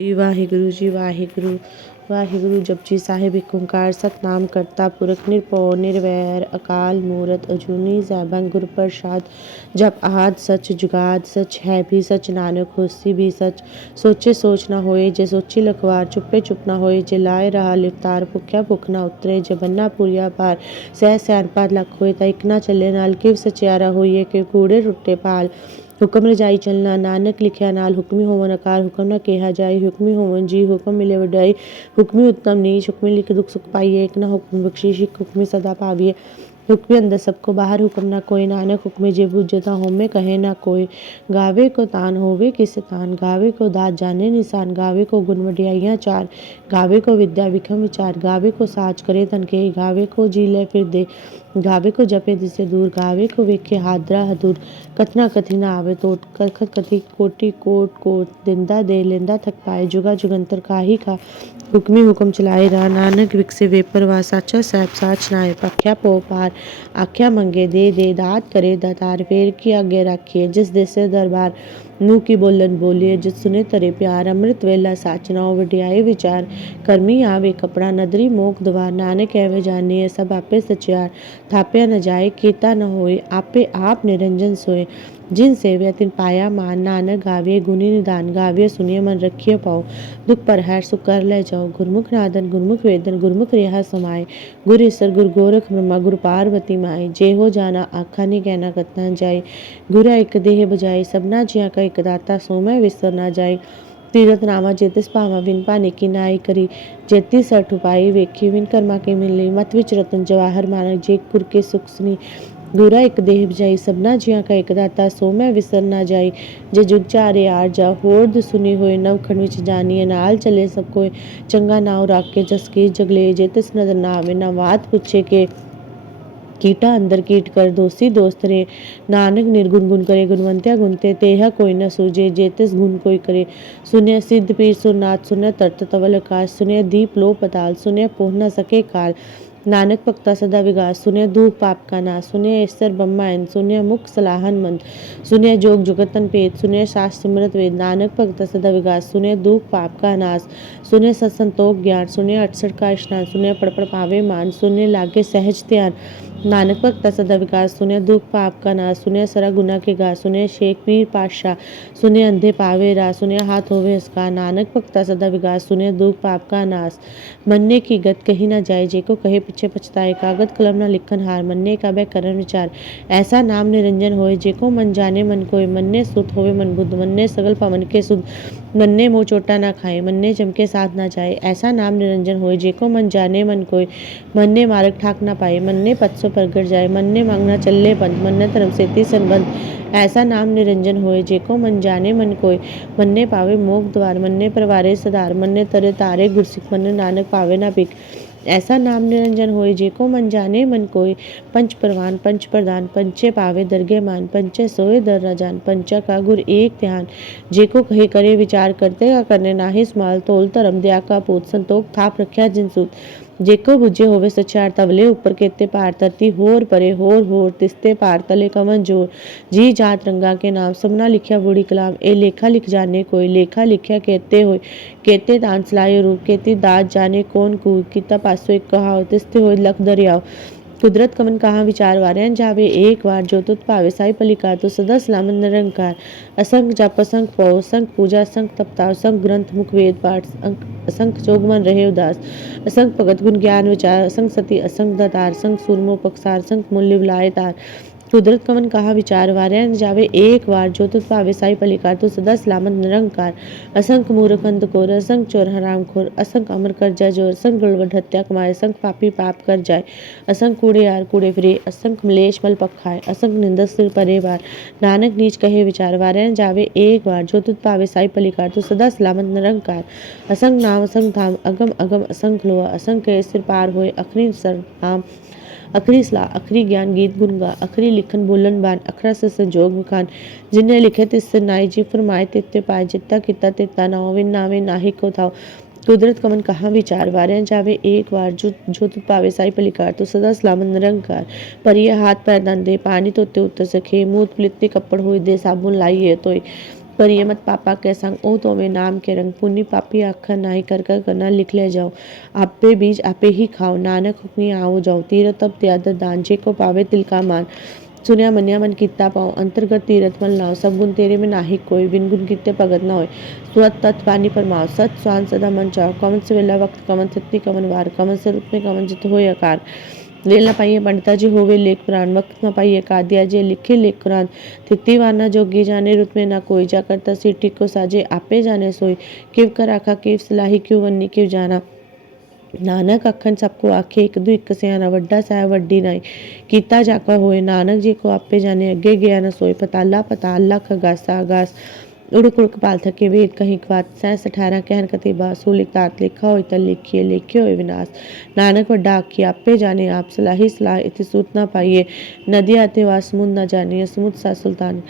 ਜੀ, ਵਾਹਿਗੁਰੂ ਜੀ, ਵਾਹਿਗੁਰੂ। ਵਾਹਿਗੁਰੂ ਜਪਜੀ ਸਾਹਿਬ ਏਕ ਓੰਕਾਰ, ਸਤਨਾਮ ਕਰਤਾ, ਪੁਰਖ, ਨਿਰਭਉ, ਨਿਰਵੈਰ, ਅਕਾਲ, ਮੂਰਤ, ਅਜੂਨੀ ਸੈਭੰ ਗੁਰ ਪ੍ਰਸਾਦ ਜਪ ਆਦ, ਸਚ ਜੁਗਾਦ, ਸਚ ਹੈ ਵੀ, ਸਚ ਨਾਨਕ, ਹੋਸੀ ਵੀ, ਸਚ। ਸੋਚੇ ਸੋਚ ਨਾ ਹੋਏ, ਜੇ ਸੋਚੀ ਲਖਵਾਰ, ਚੁੱਪੇ ਚੁੱਪ ਨਾ ਹੋਏ, ਜੇ ਲਾਏ ਰਹਾ ਲਿਫਤਾਰ, ਭੁੱਖਿਆ ਭੁੱਖ ਨਾ ਉਤਰੇ, ਜੇ ਬੰਨਾ ਪੁਰੀਆ ਪਾਰ ਸਹਿ ਸੈਨ ਪਾਰ ਲੱਖ ਹੋਏ, ਤਾਂ ਇਕ ਨਾ ਚੱਲੇ ਨਾਲ, ਕਿਵ ਸਚਿਆਰਾ ਹੋਈਏ ਕਿ ਕੂੜੇ ਰੁੱਟੇ ਪਾਲ ਹੁਕਮ ਰਜਾਈ ਚੱਲਣਾ, ਨਾਨਕ ਲਿਖਿਆ ਨਾਲ ਹੁਕਮੀ ਹੋਵਨ ਆਕਾਰ ਹੁਕਮ ਨਾ ਕਿਹਾ ਜਾਏ, ਹੁਕਮੀ ਹੋਵਨ ਜੀ, ਹੁਕਮ ਮਿਲੇ ਵਡਾਈ ਹੁਕਮੀ ਉੱਤਮ ਨੀਚ, ਹੁਕਮੀ ਲਿਖ ਦੁਖ ਸੁਖ ਪਾਈਏ, ਇੱਕ ਨਾ ਹੁਕਮ ਬਖਸ਼ਿਸ਼, ਇੱਕ ਹੁਕਮੀ ਸਦਾ ਪਾਵੀਏ हुक्म अंदर सबको बाहर हुक्म, ना कोई नानक हुक्म जे बुझता हो में कहे, ना कोई गावे को तान होवे, किस तान गावे को दात जाने निशान गावे को गुण वडियाइयाँ चार, गावे को विद्या विखम विचार, गावे को साज करे तन के, गावे को जी ले फिर दे, गावे को जपे दिसे दूर, गावे को वेखे हादरा हदूर कथना कथिना आवे तो कथत कथी कोटि कोट कोट, दिंदा दे लिंदा थक पाए, जुगा जुगंतर का ही खा हुक्मी हुकम चलायरा नानक विकसे वेपर वा साचा साहब साच नाए। पख्या पोपार आख्या मंगे दे दे, दात करे दतार फेर की आगे रखिए जिस देसे दरबार। नू की बोलन बोलिए, जिस सुने तरे प्यार। अमृत वेला साच नाओ, वडियाए विचार। करमी आवे कपड़ा, नदरी मोक द्वार। नानक एवे जाने, सब आपे सचियार। थापिया न जाए, केता न होए, आपे आप निरंजन सोए। जिन जिनसे व्यतिन पाया मान, नानक गावे गुणी निदान गावे सुनिय मन रखिय पाओ दुख पर हर सुख कर ले जाओ। गुरमुख नादन, गुरमुख वेदन, गुरमुख रेहा समाये। गुरु ईश्वर, गुरु गोरख, ब्रह्मा, गुरु पार्वती माए जे हो जाना, आखा नहीं कहना कतना जाए गुरा एक देह बजाए सबना जिया का एक दाता, सो मैं विसर ना जाए तीरथ नामा जेतिस पावा बिन पानी की नाई करी। जेती सठ उपाई वेखी बिन कर्मा के मिली। मत विच रतन जवाहर मानक, जे कुर के सुख सुनी। ਦੂਰਾ ਇੱਕ ਦੇਹ ਬਜਾਈ ਸਭਨਾ ਜੀਆਂ ਕਾ ਇੱਕ ਦਾਤਾ ਸੋ ਮੈਂ ਵਿਸਰ ਨਾ ਜਾਈ ਜੇ ਜੁਗ ਚਾਰੇ ਆਰ ਜਾ ਹੋਰ ਦ ਸੁਨੀ ਹੋਏ ਨਵ ਖੰਡ ਵਿੱਚ ਜਾਣੀਏ ਨਾਲ ਚਲੇ ਸਭ ਕੋਈ ਚੰਗਾ ਨਾਉ ਰੱਖ ਕੇ ਜਸ ਕੀ ਜਗਲੇ ਜੇ ਤਿਸ ਨਦਰ ਨਾ ਆਵੇ ਨਾ ਬਾਤ ਪੁੱਛੇ ਕੇ ਕੀਟਾ ਅੰਦਰ ਕੀਟ ਕਰ ਦੋਸੀ ਦੋਸਤ ਰੇ ਨਾਨਕ ਨਿਰਗੁਣ ਗੁਣ ਕਰੇ ਗੁਣਵੰਤਿਆ ਗੁਣਤੇ ਤੇਹਾ ਕੋਈ ਨ ਸੂਜੇ ਜੇ ਤਿਸ ਗੁਣ ਕੋਈ ਕਰੇ ਸੁਨਿਆ ਸਿੱਧ ਪੀਰ ਸੁਨਾਤ ਸੁਨਿਆ ਤਰਤ ਤਵਲ ਆਕਾਸ਼ ਸੁਨਿਆ ਦੀਪ ਲੋ ਪਤਾਲ ਸੁਨਿਆ ਪਹੁ ਨ ਸਕੇ ਕਾਲ नानक भक्ता सदा विगास। सुने दूप पाप का नाश। सुने ईश्वर ब्रह्मायन। सुने मुख सलाहन मंद। सुने जोग जुगतन पेद। सुने शास्त्र सिमरत वेद। नानक भक्ता सदा विगास। सुने दूप पाप का नाश। सुने सत्संतोख ज्ञान। सुने अड़सठ का स्नान। सुने पड़पड़ पावे मान। सुने लागे सहज ध्यान। नानक भक्ता सदा विकास सुने दुख पाप का नाश। सुने सरा गुना के गा सुने शेख पीर पातशाह। सुने अंधे पावे रा। सुने हाथ होवे इसका नानक भक्ता सदा विकास सुने दुख पाप का नाश। मन्ने की गत कही ना जाए। जे को कहे पीछे पछताए कागत कलम ना लिखन हार, मन्ने का बह करण विचार। ऐसा नाम निरंजन होए, जे को मन जाने मन कोय मन्ने सुत होवे मन बुद्ध, मन्ने सगल पवन के सुध। मन्ने मुँह चोटा ना खाए, मन्ने चमके साथ ना जाए। ऐसा नाम निरंजन होए, जे को मन जाने मन कोय मन्ने मार्ग ठाक ना पाए, मन्ने पत्सो प्रगट जाए, मन्ने मांगना चल्ले बंद, मन्ने धर्म सेती संबंध। ऐसा नाम निरंजन होए, जे को मन जाने मन कोय मन्ने पावे मोक द्वार, मन्ने परवारे सदार मन्ने तरे तारे गुरसिख, मन्ने नानक पावे ना पिक। ऐसा नाम निरंजन होए जे को मन जाने मन कोय पंच प्रवान, पंच प्रधान पंचे पावे, दरगे मान, पंचे सोए, दर राजान पंचा का गुर एक ध्यान। जेको कहे करे, विचार करते का करने नाहि स्माल तोल तरम दया का पूत संतोख, थाप रख्या जिनसूत जेको बुझे होवे सचार तवले ऊपर केते पार तरती होर परे होर होर तिस्ते पार तले कवन ज़ोर जी जात रंगा के नाम सबना लिखिया बूढ़ी कलाम ए लेखा लिख जाने कोई लेखा लिखिया कहते होय केते दान सलायो रूप केती दात जाने कौन कू किता पासो एक कहाव तिस्ते होय लख दरियाव कुदरत कमन कहाँ विचारवार आहिनि जा बि एक बार जो पावे, साई पलिका तो सदा सलामत निरंकार। असंख जप, असंख पौ संख पूजा संख तपताव संख ग्रंथ, मुख वेद पाठ, असंख जोगमन रहे उदास। असंख भगत गुण ज्ञान विचार, असंख सती, असंख दतार संख सूरमो पक्षार संख मूल्य विलायतार कुदरत कवन कहा, विचार वारैन जावे एक बार जो तो पावे साई पलिकार तो सदा सलामत निरंकार। असंख मूर्ख अंधकोर असंख चोर हरामखोर असंख अमर कर जाए जो असंख गड़बड़ हत्या कमाए, असंख पापी पाप कर जाए असंख कूड़े यार कूड़े फिरे, असंख मलेश मल पखाए, असंख निंदा सिर परे बार। नानक नीच कहे, विचार वारैन जावे एक बार जो तुत पावे साई पलिकार तो सदा सलामत निरंकार। असंख नाम, असंख धाम, अगम अगम, असंख लोहा, असंख के सिर पार होए, अखनी सर नाम ਅਖਰੀ ਸਲਾਹ, ਅਖਰੀ ਗਿਆਨ, ਗੀਤ ਗੁੰਗਾ ਅਖਰੀ ਲਿਖਨ ਬੋਲਨ ਬਾਨ ਅਖਰਾ ਸ ਸੰਜੋਗ ਵਿਖਾਨ ਜਿਨੇ ਲਿਖੇ ਤਿਸ ਨਾਈ ਜੀ ਫਰਮਾਏ, ਤਿਤੇ ਪਾਏ, ਜਿੱਤਾ ਕੀਤਾ ਤਿਤਾ ਨਾ ਹੋਵੇ ਨਾਵੇਂ ਨਾਹੀ ਕੋ ਥਾਓ। ਕੁਦਰਤ ਕਮਨ ਕਹਾ ਵਿਚਾਰ ਵਾਰਿਆ ਜਾਵੇ, ਏਕ ਵਾਰ ਜੋ ਜੋ ਤੁ ਪਾਵੇ ਸਾਈ ਪਲਿਕਾਰ ਤੋ ਸਦਾ ਸਲਾਮ ਨਿਰੰਕਾਰ। ਪਰਿਆ ਹਾਥ ਪੈਰ ਦੰਦੇ, ਪਾਣੀ ਤੋਤੇ ਉਤਰ ਸਖੇ, ਮੂਤ ਪਲਿੱਤੇ ਕੱਪੜ ਹੋਏ, ਦੇ ਸਾਬੁਨ ਲਾਈਏ ਤੋਏ। करिए मत पापा के संग ओ तोवे नाम के रंग पुनी पापी ना नाही कर कर करना लिख ले जाओ। आपे बीज आपे ही खाओ। नानक हुक्मी आओ जाओ। तीर तब त्याद दांजे को पावे तिल का मान। सुनया मनिया मन किता पाओ। अंतर्गत तीरथ मन लाओ। सब गुण तेरे में नाही कोई। बिन गुण कितने भगत ना हो स्वत तत् पानी परमाओ सत स्वान सदा मन चाहो कमन से वेला वक्त कमन सत्ती कमन वार। कमन से रूप में कमन जित हो अकार। લીલના પાઈએ પંડતાજી હોવે લેખ પુરાણ વખતના પાઈએ કાદિયાજીએ લિખી લેખ પુરાણ તિથિવારના જોગી જાને ઋતમેના કોઈ જા કરતા સી ટીકો સાજે આપે જાને સોય કેવ કર આખા કેવ સલાહી ક્યુ વન્ની કેવ જાના ਨਾਨਕ ਆਖਣ ਸਭ ਕੋ ਆਖੇ ਇੱਕ ਦੂ ਇੱਕ ਸਿਆਣਾ ਵੱਡਾ ਸਾਇਆ ਵੱਡੀ ਨਾਈ ਕੀਤਾ ਜਾਕਾ ਹੋਏ ਨਾਨਕ ਜੀ ਕੋ ਆਪੇ ਜਾਣੇ ਅੱਗੇ ਗਿਆ ਨਾ ਸੋਏ ਪਤਾਲਾ ਪਤਾਲਾ ਖਗਾਸਾ ਅਗਾਸ උඩු කුළුක පාලතකේ වේත්කහික්වත් සෑස ටහරක් යහන කති लिखा हो तल लिखिए लिखे हो विनाश। नानक व डाक की आपे जाने, आप सलाह सलाह इति सूत ना पाइए। नदिया अति ते वासमुद ना जानिए समुद सा सुल्तान।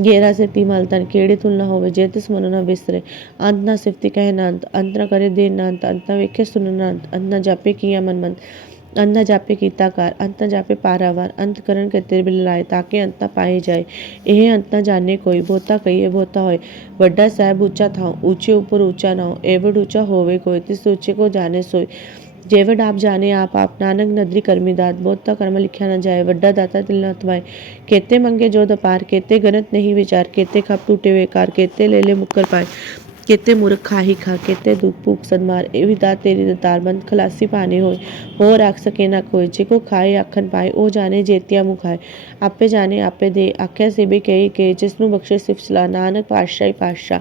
गेरा से पी मालतन केड़े तुल ना होवे जेतिस मनो न बिसरे। अंत न सिफती कहे नंत, अंत न करे दे नंत, अंत न वेखे सुन नंत, अंत न जापे किया मन मंत अन्न जापे අන්තජාපය अंत जापे पारावार अंत करण अंतकरण कहते बिललाए ताकि अंता पाए जाए। यह अंत अंता जाने कोई बोता कहिए बोता होए। वड्डा साहब ऊँचा था ऊँचे ऊपर ऊँचा ना हो एवड ऊँचा होवे कोई तिस ऊँचे को जाने सोई जेवड आप जाने आप आप नानक नदरी कर्मी दात, बोता कर्म लिखा न जाए, वड्डा दाता तिल न अथवाए कहते मंगे जो दपार केते गणत नहीं विचार, केते खप टूटे वेकार, केते ले ले मुक्कर पाए। केते मूर्ख खाही खा केते दुख भूख सदमार एवी दात तेरी दतार बंद खलासी पाने होए हो राख सके ना कोई जेको खाए आखन पाए ओ जाने जेतिया मुँह खाए आपे जाने आपे दे आख्या से भी कही के जिसनु बख्शे सिफ सलाह नानक पातशाही पातशाह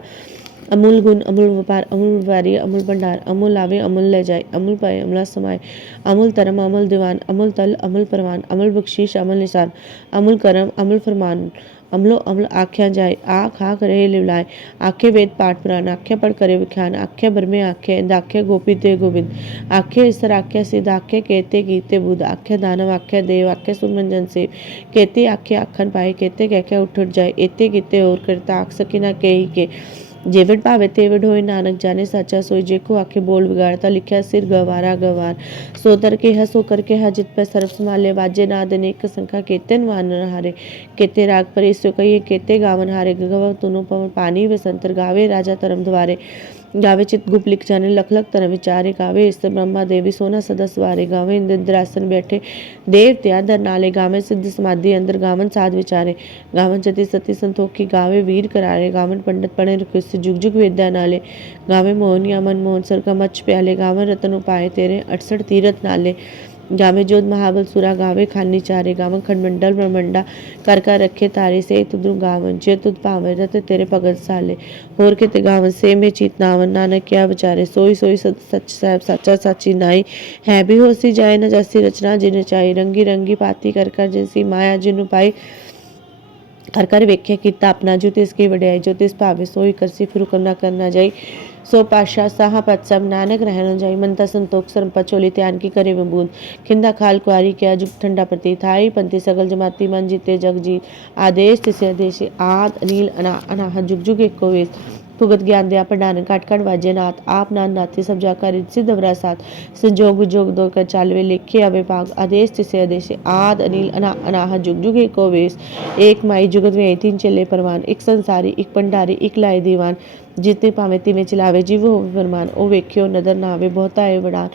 अमूल गुण अमूल व्यापार अमूल व्यापारी अमूल भंडार अमूल आवे अमूल ले जाए अमूल पाए अमला समाए अमूल तरम अमूल दीवान अमूल तल अमूल परवान अमूल बख्शीश अमूल निशान अमूल करम अमूल फरमान अमलो, अम्ल आख्या जाए आख आख रहे लिवलाए आखे वेद पाठ पुराण, आख्या पढ़ करे विख्यान, आख्या ब्रह्मे आख्या दाख्या गोपी दे गोविंद। आख्या ईश्वर आख्या सिद्ध आख्या केते गीते बुध आख्या दानव, आख्या देव, आख्या सुमंजन सेव कहते आख्या आखन पाए कहते कह के उठ उठ जाए, एते गीते और करता, आख सकी ना कही के। आखे बोल बिगाड़ता लिखा सिर गवार सोतर के होकर के पर सर्व संभाले, वाजे नाद अनेक संखा केते राग पर इसो कहिए, केते गावन हारे तुनु पवन पानी संतर गावे, राजा तरम द्वारे चित गुप लिख जाने, लख लख तरह विचारे गावे। इस ब्रह्मा देवी सोना सदस्य वारे गावे। इंद्र इंद्रासन बैठे, देव त्यादर नाले गावे। सिद्ध समाधि अंदर गावन साध विचारे। गावन चति सती संतोखी गावे, वीर करारे। गावन पंडित पढ़े रुकिस जुग जुग विद्या नाले। गावे मोहनिया मन मोहन सर का मच प्याले। गावन रतन उपाय तेरे, अड़सठ तीरथ नाले। गावे जोध महाबल सुरा गावे खानी चारे गावन खंडमंडल ब्रह्मंडा कर कर रखे तारे से तुद्रु गावन जे तुद पावे रत तेरे भगत साले होर के ते गावन से में चीत नावन नानक क्या विचारे सोई सोई सत सच साहब सच्चा साची नाई है भी होसी जाए न जैसी रचना जिन चाही रंगी रंगी पाती कर कर जैसी माया जिन पाई कर कर वेख्या ਕੀਤਾ ਆਪਣਾ ਜੋ ਤਿਸ ਕੀ ਵਡਿਆਈ ਜੋ ਤਿਸ ਭਾਵੇ ਸੋਈ ਕਰਸੀ ਫਿਰ ਹੁਕਮ ਨਾ ਕਰਨਾ ਜਾਈ सो पाशाह साहा पत्सम नानक रहन जाई। मनता संतोख सरम पचोली त्यान की करे बूंद। खिंदा खाल कुआरी के जुग ठंडा प्रति थाई। पंथी सगल जमाती मन जीते जग जी। आदेश तिसे आदेश आद अनिल अना अनाह। जुग जुग एक को वेश। भुगत ज्ञान दया भंडारन काट काट वाजे नाथ आप नाथ नाथी सब जाकर सिद्ध अवरा साथ संजोग विजोग दो कर चालवे लेखे अवे पाग आदेश तिसे आदेश आद अनिल अना अनाह जुग जुग एक ओवेश एक माई जुगत में तीन चले परवान एक संसारी एक भंडारी एक लाए दीवान जितने पावे तिवें चलावे जीव हो फरमान ओ वेख्यो नदर ना आवे बहुता वड़ान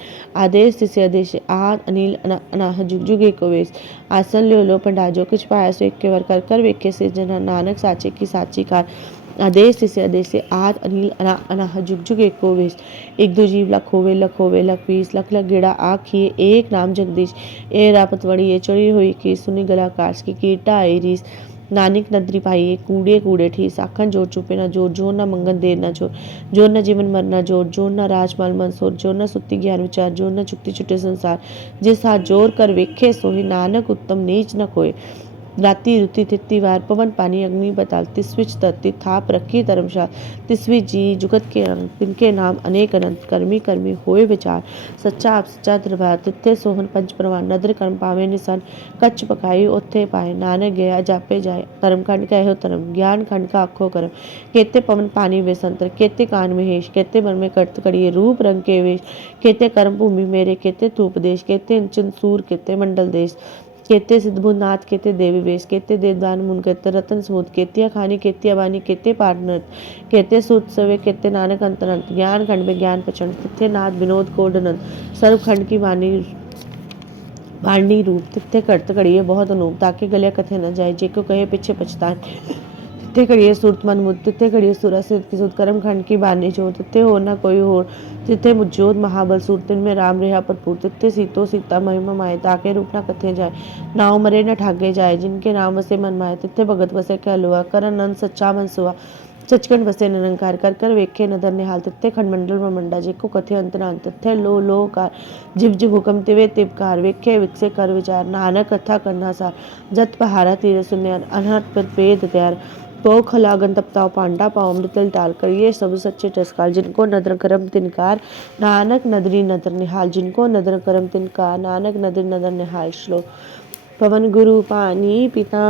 आदेश तिसे आदेश आद अनिल अना अनाह जुग जुग एक ओवेश आसन ल्यो लो पंडाजो कुछ पाया सो एक के वर कर कर वेखे से जना नानक साचे की साची कार આદેશથી આદેશથી આદ અનિલ અના અનાહ જુગ જુગ એકોવીસ એક દો જીવ લખ હોવે લખ હોવે લખ વીસ લખ લખ ગેડા આખીએ એક નામ જગદીશ એ રાપત વળી એ ચડી હોઈ કે સુની ગલા કાશ કે કેટા એરીસ ਨਾਨਕ ਨਦਰੀ ਭਾਈਏ ਕੂੜੇ ਕੂੜੇ ਠੀਸ ਆਖਣ ਜੋਰ ਚੁਪੇ ਨਾ ਜੋਰ ਜੋਰ ਨਾ ਮੰਗਨ ਦੇਰ ਨਾ ਜੋਰ ਜੋਰ ਨਾ ਜੀਵਨ ਮਰਨਾ ਜੋਰ ਜੋਰ ਨਾ ਰਾਜਮਾਲ ਮਨਸੋਰ ਜੋਰ ਨਾ ਸੁੱਤੀ ਗਿਆਨ ਵਿਚਾਰ ਜੋਰ ਨਾ ਚੁਕਤੀ ਛੁੱਟੇ ਸੰਸਾਰ ਜਿਸ ਹਾਥ ਜੋਰ ਕਰ ਵੇਖੇ ਸੋਹੀ ਨਾਨਕ ਉੱਤਮ ਨੀਚ ਨਾ ਕੋਏ राति रुति तित्ती वार पवन पानी अग्नि बताल तिस्विच तत्ति थाप रखी धर्मशाल तिस्वी जी, जुगत के अंग, तिनके नाम अनेक अनंत, कर्मी कर्मी होए विचार। सच्चा आप, सच्चा दरबार, तिथे सोहन, पंच प्रवान, नदर कर्म पावे निसन। कच्छ पकाई, ओथे पाए, नानक गया, जापे जाए। कर्म खंड का हो धर्म, ज्ञान खंड का आखो कर्म। केते पवन पानी वे संतर, केते कान में हेश केते मन में कर्त करिए रूप रंग के वेश। केते कर्म भूमि मेरे, केते धूप देश, केते चंसूर केते मंडल देश। केते सिद्धभूनाथ केते देवी वेश केते देवदान, मुन, केते रतन सोत केतिया खानी केतिया बानी केते पाटनत, केते सूत सवे केते नानक अंतरंत, ज्ञान खंड में ज्ञान प्रचंड तिथे नाथ विनोद कोडनंद सर्व खंड की वाणी भांडी रूप, तिथे करत कड़िए बहुत अनूप, ताकि गलिया कथे न जाए, जे को कहे पीछे पछतान तिथे कड़िए सुरत मन मुद तिथे कड़िए सुरा सिद्ध की सुध कर्म खंड की बानी जो तिथे हो न कोई हो तिथे मुज्जोत महाबल सूरतिन में राम रेहा भरपूर तिथे सीतो सीता महिमा माए, ताके रूप न कथे जाए, नाव मरे न ठागे जाए, जिनके नाम वसे मन माए तिथे भगत वसे कहलुआ, कर नंद सच्चा मन सुआ, सचखंड वसे निरंकार कर कर वेखे नदर निहाल तिथे खंडमंडल ब्रह्मंडा, जेको कथे अंतरान तिथे लो लो कार जिव जिव हुकम तिवे तिबकार वेखे विकसे कर विचार, नानक कथा करना सार, जत पहारा तीर सुन्यार अनहट पर वेद त्यार पो खलागन तपताओ पांडा पाओ अमृतल टाल कर। ये सब सच्चे टस्कार जिनको नदर करम तिनकार नानक नदरी नदर निहाल, जिनको नदर करम तिनकार नानक नदर नदर निहाल श्लोक पवन गुरु पानी पिता,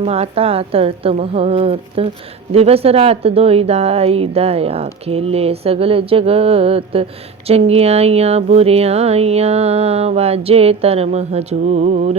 माता तरत महत। दिवस रात दोई दाई, दया खेले सगल जगत। चंगियाइयाँ, बुरियाइयाँ, वाजे धर्म हजूर।